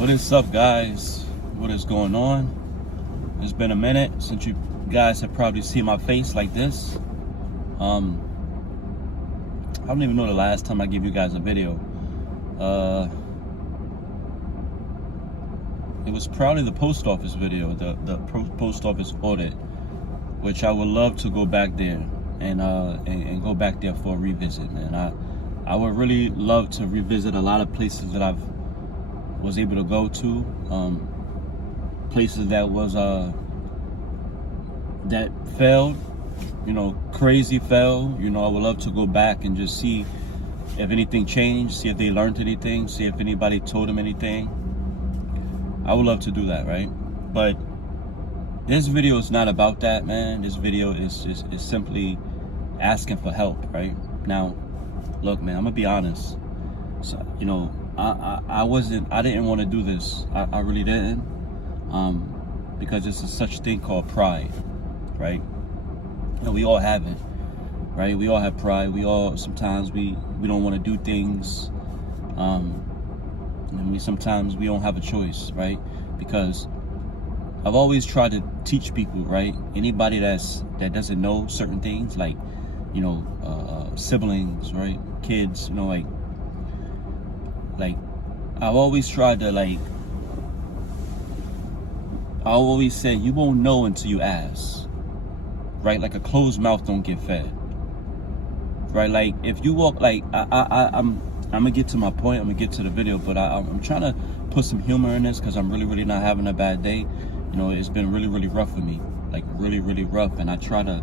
What is up, guys? What is going on? It's been a minute since you guys have probably seen my face like this. I don't even know the last time I gave you guys a video. It was probably the post office video, the post office audit, which I would love to go back there and go back there for a revisit, man. I would really love to revisit a lot of places that I've was able to go to, places that was that failed, crazy fell. I would love to go back and just see if anything changed, see if they learned anything, see if anybody told them anything. I would love to do that, right? But this video is not about that, man. This video is simply asking for help, right? Now, look, man, I'm gonna be honest. So, I didn't want to do this. I really didn't. Because it's such a thing called pride, right? And we all have it, right? We all have pride. Sometimes we don't want to do things. And sometimes we don't have a choice, right? Because I've always tried to teach people, right? Anybody that doesn't know certain things, like, siblings, right? Kids, like I've always tried to, I always say, you won't know until you ask, right? Like a closed mouth don't get fed, right? Like if you walk, I'm gonna get to my point, I'm gonna get to the video, but I'm trying to put some humor in this because I'm really not having a bad day. It's been really rough for me, like really rough, and I try to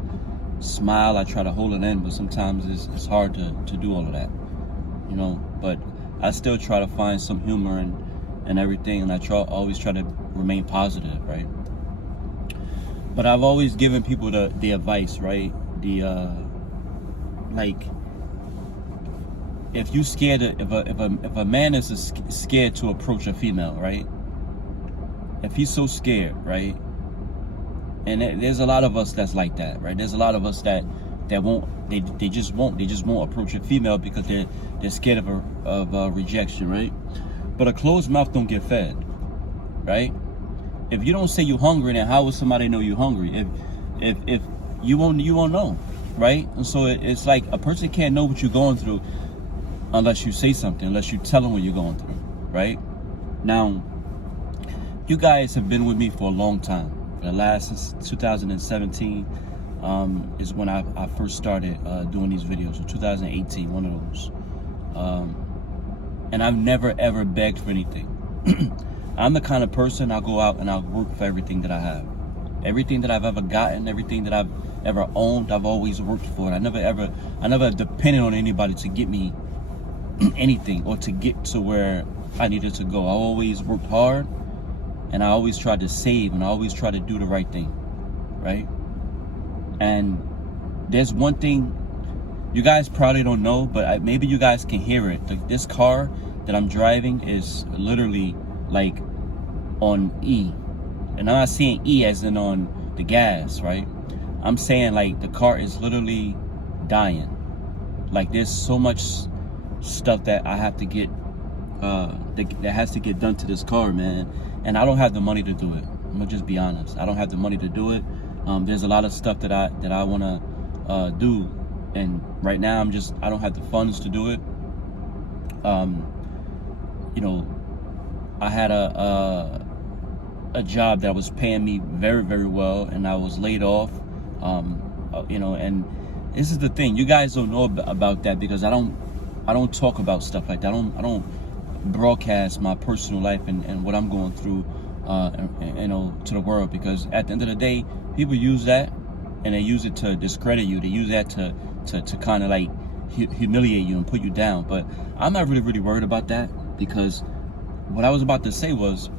smile, I try to hold it in, but sometimes it's hard to do all of that, but I still try to find some humor and everything, and I always try to remain positive, right? But I've always given people the advice, right? If you scared, if a man is scared to approach a female, right? If he's so scared, right? And there's a lot of us that's like that, right? There's a lot of us that just won't approach a female because they're scared of rejection, right? But a closed mouth don't get fed, right? If you don't say you're hungry, then how will somebody know you're hungry? If you won't know, right? And so it's like a person can't know what you're going through unless you say something, unless you tell them what you're going through, right? Now, you guys have been with me for a long time. The last, since 2017 is when I first started doing these videos. So 2018, one of those. And I've never ever begged for anything. I'm the kind of person, I'll go out and I'll work for everything that I have. Everything that I've ever gotten, everything that I've ever owned, I've always worked for it. I never depended on anybody to get me anything or to get to where I needed to go. I always worked hard, and I always tried to save, and I always tried to do the right thing, right? And there's one thing you guys probably don't know, but maybe you guys can hear it. This car that I'm driving is literally like on E. And I'm not saying E as in on the gas, right? I'm saying like the car is literally dying. Like there's so much stuff that I have to get, that has to get done to this car, man. And I don't have the money to do it. I'm gonna just be honest. I don't have the money to do it. There's a lot of stuff that I wanna do, and right now I don't have the funds to do it. I had a job that was paying me very well, and I was laid off. And this is the thing, you guys don't know about that because I don't talk about stuff like that. I don't broadcast my personal life and what I'm going through, to the world, because at the end of the day, people use that and they use it to discredit you. They use that to kind of like humiliate you and put you down. But I'm not really worried about that, because what I was about to say was,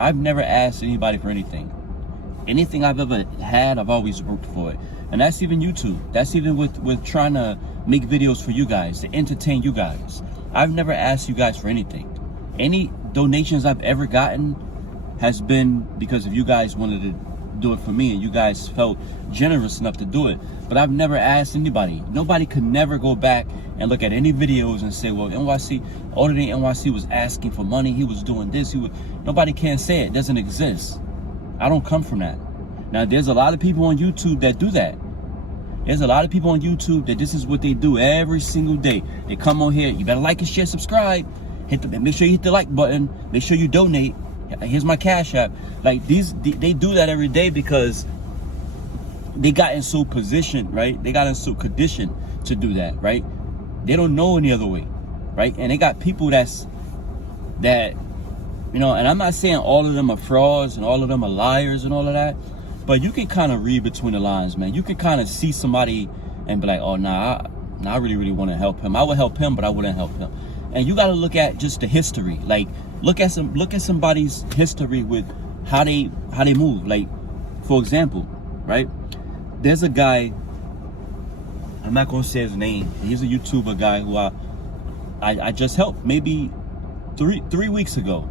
I've never asked anybody for anything. Anything I've ever had, I've always worked for it. And that's even YouTube. That's even with trying to make videos for you guys, to entertain you guys. I've never asked you guys for anything. Any donations I've ever gotten has been because if you guys wanted to do it for me, and you guys felt generous enough to do it. But I've never asked anybody. Nobody could never go back and look at any videos and say, well, NYC, older than NYC was asking for money, he was doing this, nobody can say it. It doesn't exist. I don't come from that. Now, there's a lot of people on YouTube that do that. There's a lot of people on YouTube that this is what they do every single day. They come on here, you better like and share, subscribe, make sure you hit the like button, make sure you donate. Here's my Cash App. Like they do that every day because they got in so position, right? They got in so condition to do that, right? They don't know any other way, right? And they got people that, and I'm not saying all of them are frauds and all of them are liars and all of that, but you can kind of read between the lines, man. You can kind of see somebody and be like, oh, I really want to help him. I would help him, but I wouldn't help him. And you got to look at just the history. Like, look at somebody's history with how they move. Like, for example, right? There's a guy, I'm not gonna say his name. He's a YouTuber guy who I just helped maybe three weeks ago.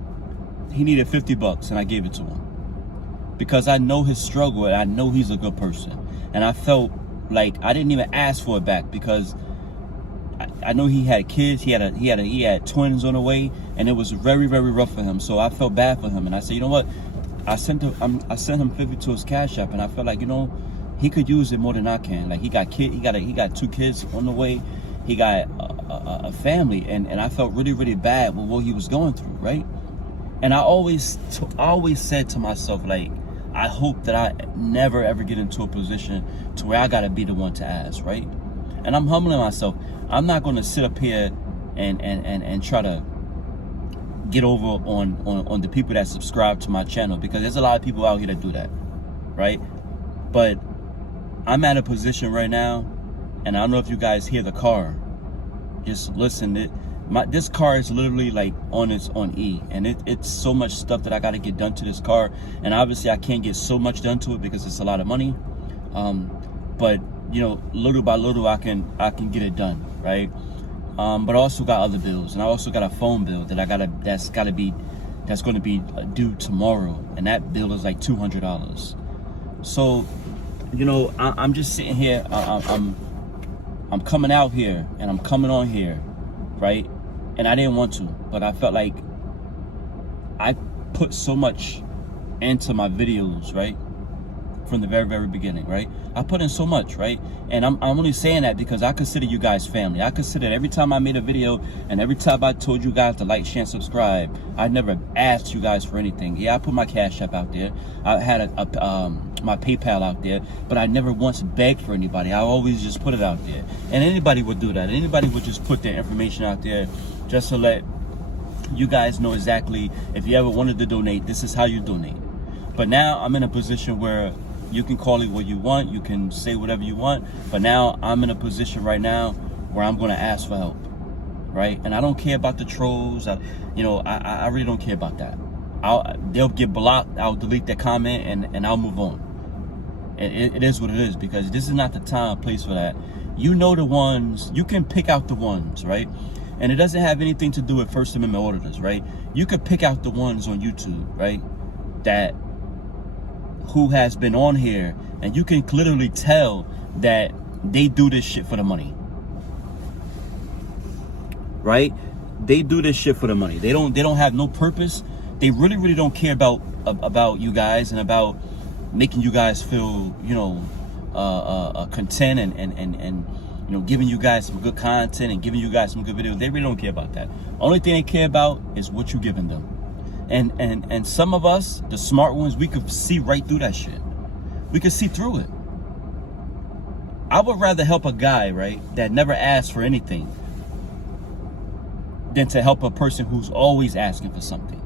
He needed $50 and I gave it to him because I know his struggle and I know he's a good person. And I felt like I didn't even ask for it back because I know he had kids. He had twins on the way, and it was very, very rough for him. So I felt bad for him, and I said, you know what? I sent him 50 to his Cash App, and I felt like, he could use it more than I can. Like, he got 2 kids on the way. He got a family, and I felt really, really bad with what he was going through, right? And I always said to myself, like, I hope that I never ever get into a position to where I gotta be the one to ask, right? And I'm humbling myself. I'm not gonna sit up here and try to get over on the people that subscribe to my channel, because there's a lot of people out here that do that, right? But I'm at a position right now, and I don't know if you guys hear the car. Just listen. This car is literally like on E, and it's so much stuff that I got to get done to this car, and obviously I can't get so much done to it because it's a lot of money. But little by little I can get it done, right? But I also got other bills, and I also got a phone bill that's going to be due tomorrow, and that bill is like $200. So, I'm just sitting here. I'm coming out here, and I'm coming on here, right? And I didn't want to, but I felt like I put so much into my videos, right? From the very, very beginning, right? I put in so much, right? And I'm only saying that because I consider you guys family. I consider every time I made a video and every time I told you guys to like, share, and subscribe, I never asked you guys for anything. Yeah, I put my Cash App out there. I had my PayPal out there, but I never once begged for anybody. I always just put it out there. And anybody would do that. Anybody would just put their information out there just to let you guys know exactly, if you ever wanted to donate, this is how you donate. But now I'm in a position where you can call it what you want, you can say whatever you want, but now I'm in a position right now where I'm going to ask for help, right? And I don't care about the trolls. I really don't care about that. They'll get blocked. I'll delete that comment and I'll move on. It is what it is, because this is not the time, place for that. The ones, you can pick out the ones, right? And it doesn't have anything to do with First Amendment auditors, right? You could pick out the ones on YouTube, right? Who has been on here, and you can literally tell that they do this shit for the money, right? They do this shit for the money. They don't have no purpose. They really, really don't care about you guys and about making you guys feel, content and giving you guys some good content and giving you guys some good videos. They really don't care about that. Only thing they care about is what you're giving them. And some of us, the smart ones, we could see right through that shit. We could see through it. I would rather help a guy, right, that never asked for anything than to help a person who's always asking for something,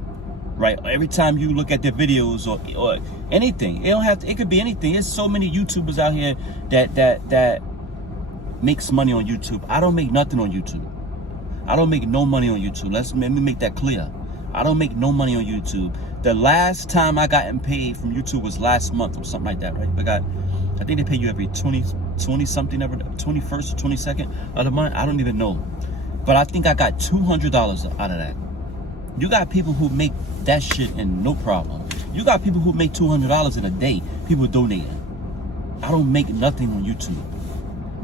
right? Every time you look at their videos or anything, it could be anything. There's so many YouTubers out here that makes money on YouTube. I don't make nothing on YouTube. I don't make no money on YouTube. Let me make that clear. I don't make no money on YouTube. The last time I gotten paid from YouTube was last month or something like that, right? I think they pay you every 20 something, every 21st or 22nd of the month. I don't even know. But I think I got $200 out of that. You got people who make that shit and no problem. You got people who make $200 in a day. People donating. I don't make nothing on YouTube.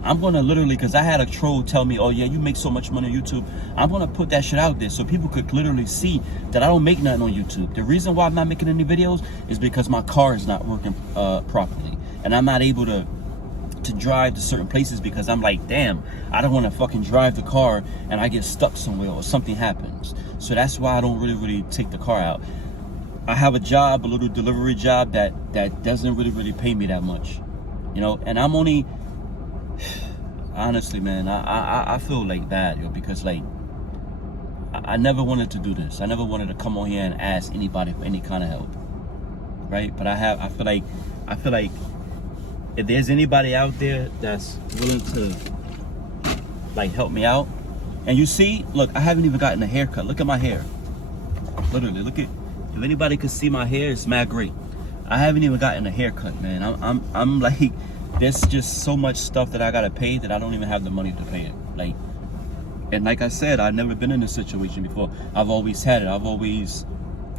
I'm gonna literally, because I had a troll tell me, oh yeah, you make so much money on YouTube. I'm gonna put that shit out there so people could literally see that I don't make nothing on YouTube. The reason why I'm not making any videos is because my car is not working properly. And I'm not able to drive to certain places because I'm like, damn, I don't want to fucking drive the car and I get stuck somewhere or something happens. So that's why I don't really take the car out. I have a job, a little delivery job that doesn't really pay me that much, you know. And I'm only, honestly, man, I feel like bad, yo, because like I never wanted to do this. I never wanted to come on here and ask anybody for any kind of help, right? But I feel like if there's anybody out there that's willing to like help me out, and you see, look, I haven't even gotten a haircut. Look at my hair. Literally, look at, if anybody could see my hair, it's mad great. I haven't even gotten a haircut, man. I'm like, there's just so much stuff that I gotta pay that I don't even have the money to pay it. Like, and like I said, I've never been in this situation before. I've always had it. I've always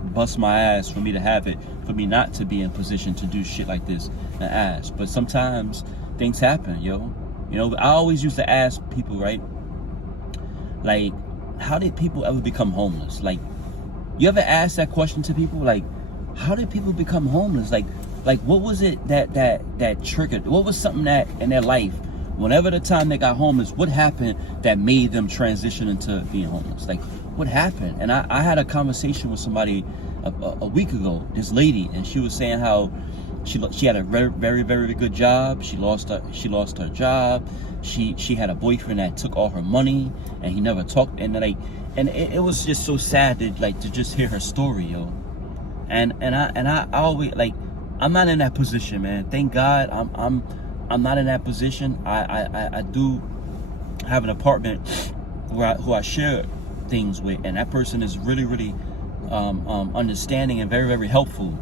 bust my ass for me to have it, for me not to be in position to do shit like this and ask. But sometimes things happen, yo. You know, I always used to ask people, right? Like, how did people ever become homeless? Like, you ever ask that question to people? Like, how did people become homeless? Like what was it that triggered? What was something that in their life, whenever the time they got homeless, what happened that made them transition into being homeless? Like, what happened? And I had a conversation with somebody a week ago, this lady, and she was saying how she had a very good job. She lost her job. She had a boyfriend that took all her money, and he never talked. And like, and it was just so sad to just hear her story, yo. And I always, like, I'm not in that position, man. Thank God I'm not in that position. I do have an apartment who I share things with, and that person is really understanding and very helpful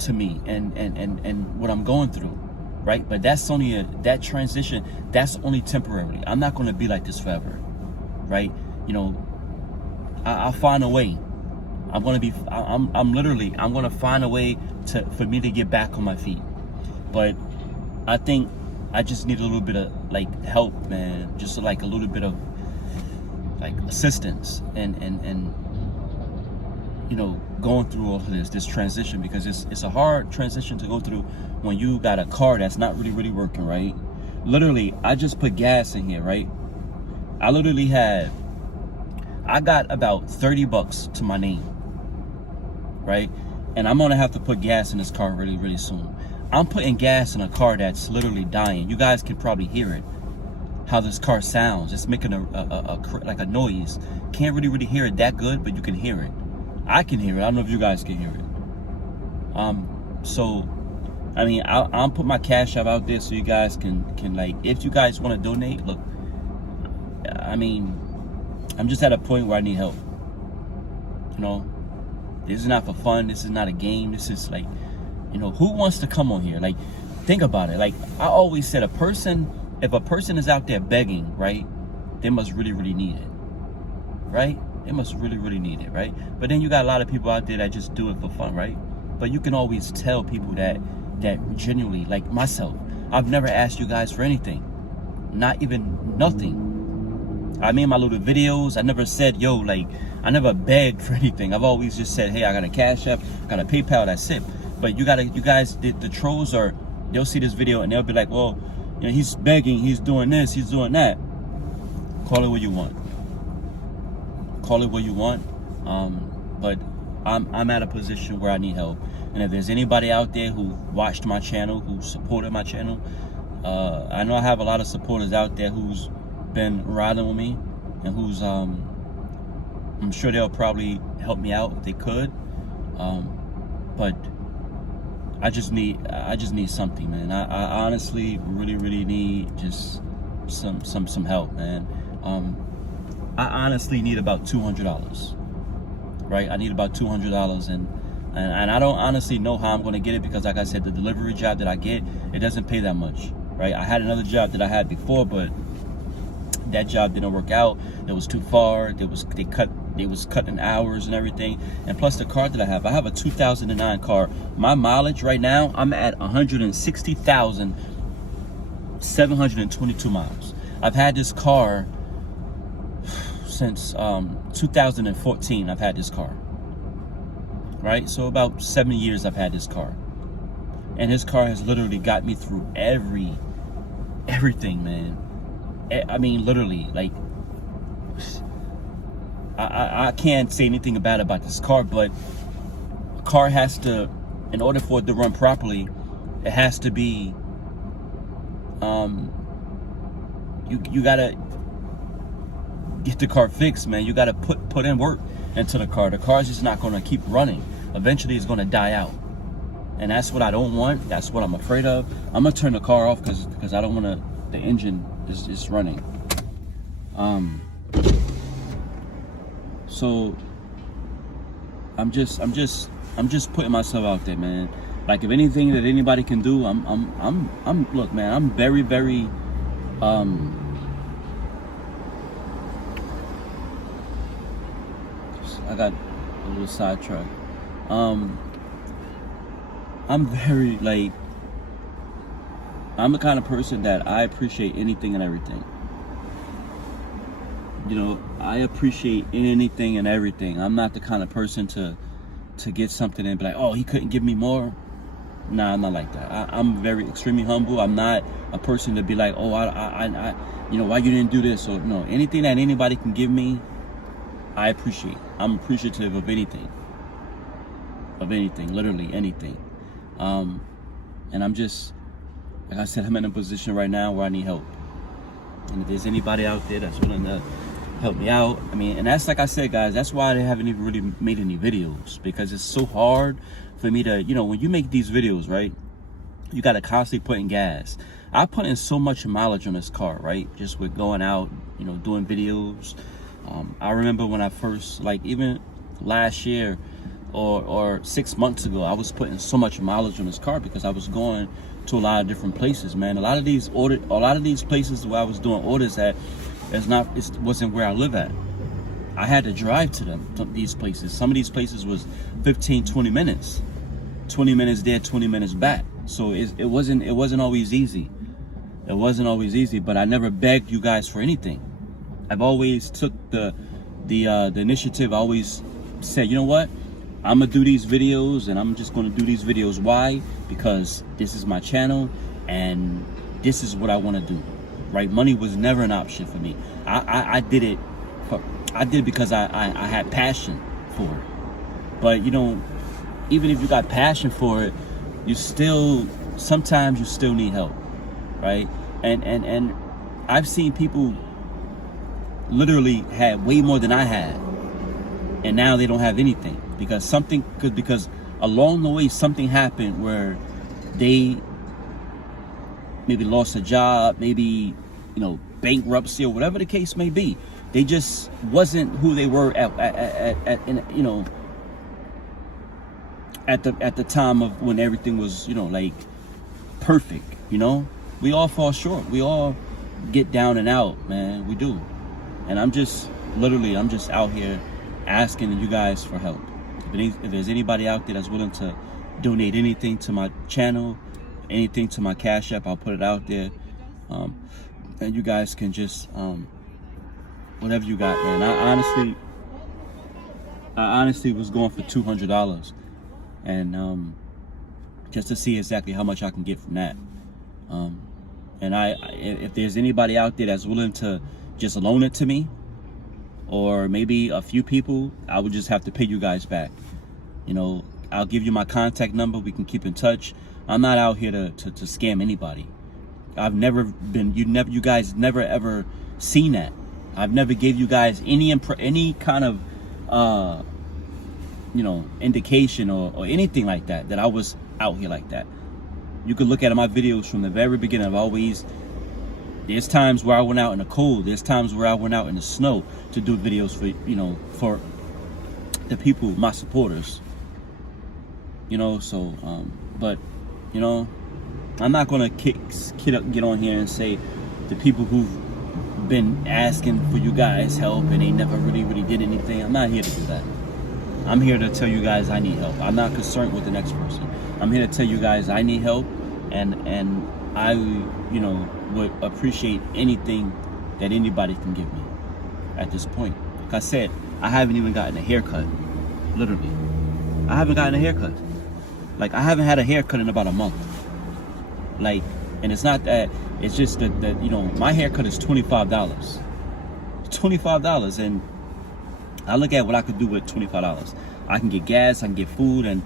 to me and what I'm going through, right? But that's only that transition, that's only temporarily. I'm not going to be like this forever, right? You know, I'll find a way. I'm going to find a way for me to get back on my feet. But I think I just need a little bit of like help, man. Just like a little bit of like assistance and you know, going through all of this transition, because it's a hard transition to go through when you got a car that's not really working, right? Literally, I just put gas in here, right? I got about $30 to my name, right? And I'm gonna have to put gas in this car really soon. I'm putting gas in a car that's literally dying. You guys can probably hear it, how this car sounds. It's making a noise. Can't really hear it that good, but you can hear it. I can hear it. I don't know if you guys can hear it. So, I mean, I'll put my Cash App out there so you guys can like, if you guys want to donate, look, I mean, I'm just at a point where I need help. You know, this is not for fun. This is not a game. This is like, you know, who wants to come on here? Like, think about it. Like, I always said, if a person is out there begging, right, they must really need it, right? They must really need it, right? But then you got a lot of people out there that just do it for fun, right? But you can always tell people that genuinely, like myself, I've never asked you guys for anything, not even nothing. I made my little videos. I never said, yo, like, I never begged for anything. I've always just said, hey, I got a Cash App, I got a PayPal, that's it. But you guys, the trolls they'll see this video and they'll be like, well, you know, he's begging, he's doing this, he's doing that. Call it what you want. Call it what you want. But I'm at a position where I need help. And if there's anybody out there who watched my channel, who supported my channel, I know I have a lot of supporters out there who's been riding with me, and who's I'm sure they'll probably help me out if they could. But I just need something, man. I honestly really need just some help, man. I honestly need about $200, right? I need about $200, and I don't honestly know how I'm going to get it, because like I said, the delivery job that I get, it doesn't pay that much, right? I had another job that I had before, but that job didn't work out. It was too far. They cut They was cutting hours and everything. And plus the car that I have a 2009 car. My mileage right now, I'm at 160,722 miles. I've had this car since 2014. I've had this car. Right? So about 7 years I've had this car. And his car has literally got me through everything, man. I mean, literally, like, I can't say anything bad about this car, but a car has to, in order for it to run properly, it has to be, you gotta get the car fixed, man. You gotta put in work into the car. The car's just not gonna keep running. Eventually it's gonna die out. And that's what I don't want. That's what I'm afraid of. I'm gonna turn the car off because I don't wanna, the engine is running. So I'm just putting myself out there, man. Like, if anything that anybody can do, I'm look, man, I'm very I got a little sidetracked. I'm very, like, I'm the kind of person that I appreciate anything and everything. You know, I appreciate anything and everything. I'm not the kind of person to get something and be like, oh, he couldn't give me more. Nah, I'm not like that. I'm very extremely humble. I'm not a person to be like, oh, I you know, why you didn't do this? Or no, anything that anybody can give me, I appreciate. I'm appreciative of anything, literally anything. And I'm just, like I said, I'm in a position right now where I need help. And if there's anybody out there that's willing to help me out, I mean, and that's, like I said, guys, that's why I haven't even really made any videos, because it's so hard for me to, you know, when you make these videos, right, you got to constantly put in gas. I put in so much mileage on this car, right, just with going out, you know, doing videos. I remember when I first, like, even last year or 6 months ago, I was putting so much mileage on this car because I was going to a lot of different places, man. A lot of these places where I was doing orders at, it wasn't where I live at. I had to drive to these places. Some of these places was 15-20 minutes, 20 minutes there, 20 minutes back. So it wasn't always easy. It wasn't always easy, but I never begged you guys for anything. I've always took the initiative. I always said, you know what, I'm gonna do these videos, and I'm just gonna do these videos. Why? Because this is my channel and this is what I want to do, right? Money was never an option for me. I did it because I had passion for it. But, you know, even if you got passion for it, sometimes you still need help, right? And I've seen people literally had way more than I had, and now they don't have anything because along the way something happened where they maybe lost a job, maybe, you know, bankruptcy or whatever the case may be. They just wasn't who they were at the time of when everything was, you know, like perfect. You know, we all fall short. We all get down and out, man. We do. And I'm just out here asking you guys for help. If there's anybody out there that's willing to donate anything to my channel, anything to my Cash App, I'll put it out there. And you guys can just, whatever you got, man. I honestly was going for $200, and just to see exactly how much I can get from that. And if there's anybody out there that's willing to just loan it to me, or maybe a few people, I would just have to pay you guys back. You know, I'll give you my contact number. We can keep in touch. I'm not out here to scam anybody. I've never been, you guys never ever seen that. I've never gave you guys any kind of, you know, indication or anything like that I was out here like that. You could look at my videos from the very beginning. There's times where I went out in the cold. There's times where I went out in the snow to do videos for, you know, for the people, my supporters. You know, so, but, you know, I'm not gonna get on here and say the people who've been asking for you guys help and they never really did anything. I'm not here to do that. I'm here to tell you guys I need help. I'm not concerned with the next person. I'm here to tell you guys I need help, and I, would appreciate anything that anybody can give me at this point. Like I said, I haven't even gotten a haircut. Literally, I haven't gotten a haircut. Like, I haven't had a haircut in about a month. Like, and it's not that. It's just that my haircut is $25. $25, and I look at what I could do with $25. I can get gas, I can get food, and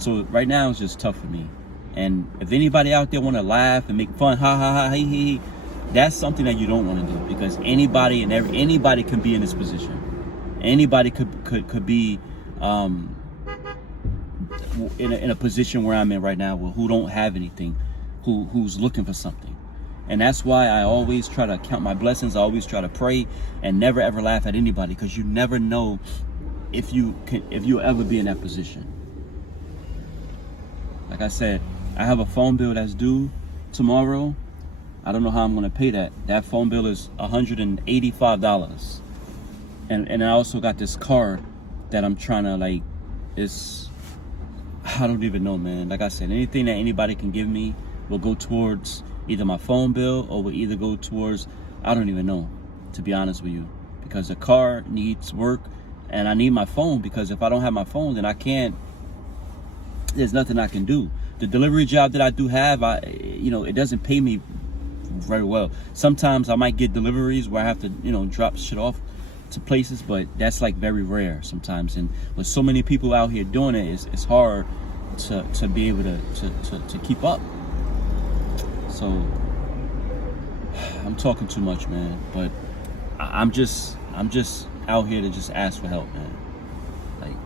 so right now it's just tough for me. And if anybody out there want to laugh and make fun, ha ha ha, he he, that's something that you don't want to do, because anybody anybody can be in this position. Anybody could be in a position where I'm in right now, who don't have anything, who's looking for something. And that's why I always try to count my blessings. I always try to pray and never ever laugh at anybody, because you never know if you'll ever be in that position. Like I said, I have a phone bill that's due tomorrow. I don't know how I'm gonna pay that. That phone bill is $185. And I also got this car that I'm trying to, like, I don't even know, man. Like I said, anything that anybody can give me will go towards either my phone bill or will either go towards, I don't even know, to be honest with you, because the car needs work and I need my phone, because if I don't have my phone, then there's nothing I can do. The delivery job that I do have, it doesn't pay me very well. Sometimes I might get deliveries where I have to, drop shit off to places, but that's like very rare sometimes. And with so many people out here doing it, it's hard to be able to keep up. So I'm talking too much, man, but I'm just out here to just ask for help, man. Like,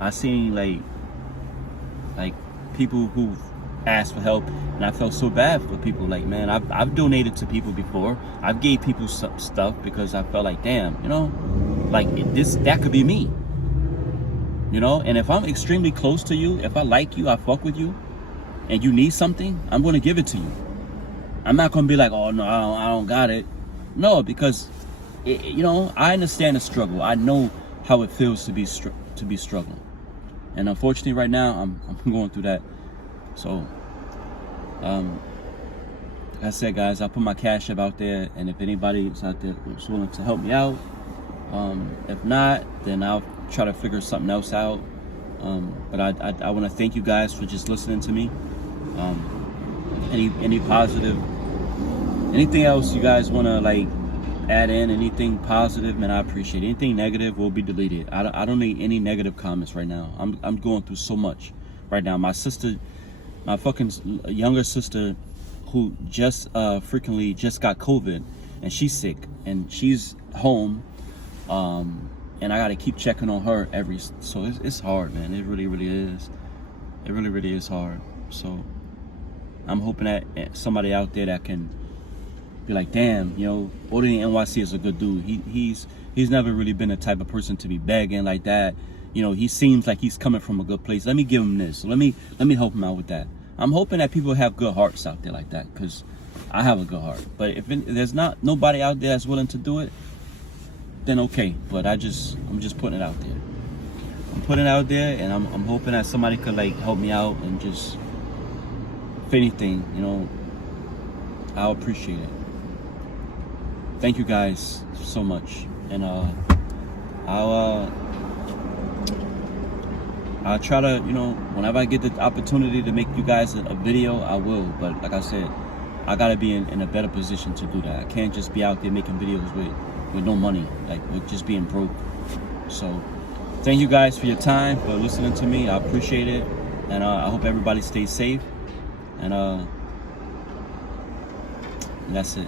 I seen like people who asked for help, and I felt so bad for people. Like, man, I've donated to people before. I've gave people some stuff because I felt like, damn, like that could be me. And if I'm extremely close to you, if I like you, I fuck with you, and you need something, I'm gonna give it to you. I'm not gonna be like, oh no, I don't got it. No, because I understand the struggle. I know how it feels to be struggling, and unfortunately, right now I'm going through that. So, like I said, guys, I'll put my Cash App out there, and if anybody's out there who's willing to help me out, if not, then I'll try to figure something else out. But I want to thank you guys for just listening to me. Any positive, anything else you guys want to like add in, anything positive, man, I appreciate it. Anything negative will be deleted. I don't need any negative comments right now. I'm going through so much right now. My fucking younger sister, who just frequently just got COVID, and she's sick and she's home, and I gotta keep checking on her so it's hard, man. It really is. It really is hard. So I'm hoping that somebody out there that can be like, damn, Odin NYC is a good dude. He's never really been the type of person to be begging like that. He seems like he's coming from a good place. Let me give him this. Let me help him out with that. I'm hoping that people have good hearts out there like that, because I have a good heart. But if there's nobody out there that's willing to do it, then okay. But I'm just putting it out there. I'm putting it out there, and I'm hoping that somebody could like help me out, and just, if anything, I'll appreciate it. Thank you guys so much, and I'll try to, whenever I get the opportunity to make you guys a video, I will. But like I said, I gotta be in a better position to do that. I can't just be out there making videos with no money, like with just being broke. So thank you guys for your time, for listening to me. I appreciate it, and I hope everybody stays safe. And that's it.